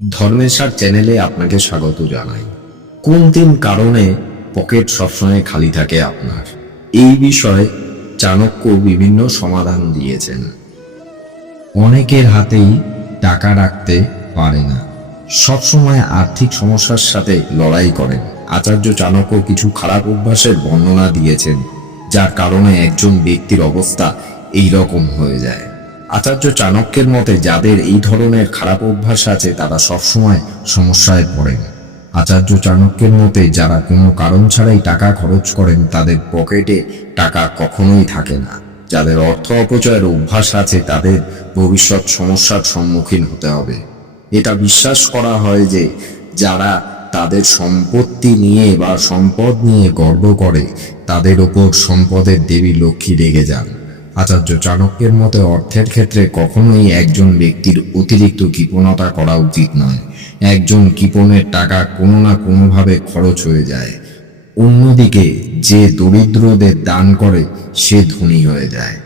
ধর্মেশার চ্যানেলে আপনাকে স্বাগত জানাই। কোন তিন কারণে পকেট সবসময় খালি থাকে আপনার? এই বিষয়ে চাণক্য বিভিন্ন সমাধান দিয়েছেন। অনেকের হাতেই টাকা রাখতে পারে না, সবসময় আর্থিক সমস্যার সাথে লড়াই করেন। আচার্য চাণক্য কিছু খারাপ অভ্যাসের বর্ণনা দিয়েছেন, যার কারণে একজন ব্যক্তির অবস্থা এই রকম হয়ে যায়। আচার্য চাণক্যের মতে যাদের এই ধরনের খারাপ অভ্যাস আছে তারা সবসময় সমস্যায় পড়েন। আচার্য চাণক্যের মতে যারা কোনো কারণ ছাড়াই টাকা খরচ করেন তাদের পকেটে টাকা কখনোই থাকে না। যাদের অর্থ অপচয়ের অভ্যাস আছে তাদের ভবিষ্যৎ সমস্যার সম্মুখীন হতে হবে। এটা বিশ্বাস করা হয় যে যারা তাদের সম্পত্তি নিয়ে বা সম্পদ নিয়ে গর্ব করে তাদের ওপর সম্পদের দেবী লক্ষ্মী রেগে যান। আচার্য চাণক্যের মতে অর্থের ক্ষেত্রে কখনোই একজন ব্যক্তির অতিরিক্ত কৃপণতা করা উচিত নয়। একজন কৃপণের টাকা কোনো না কোনোভাবে খরচ হয়ে যায়, অন্যদিকে যে দরিদ্রদের দান করে সে ধনী হয়ে যায়।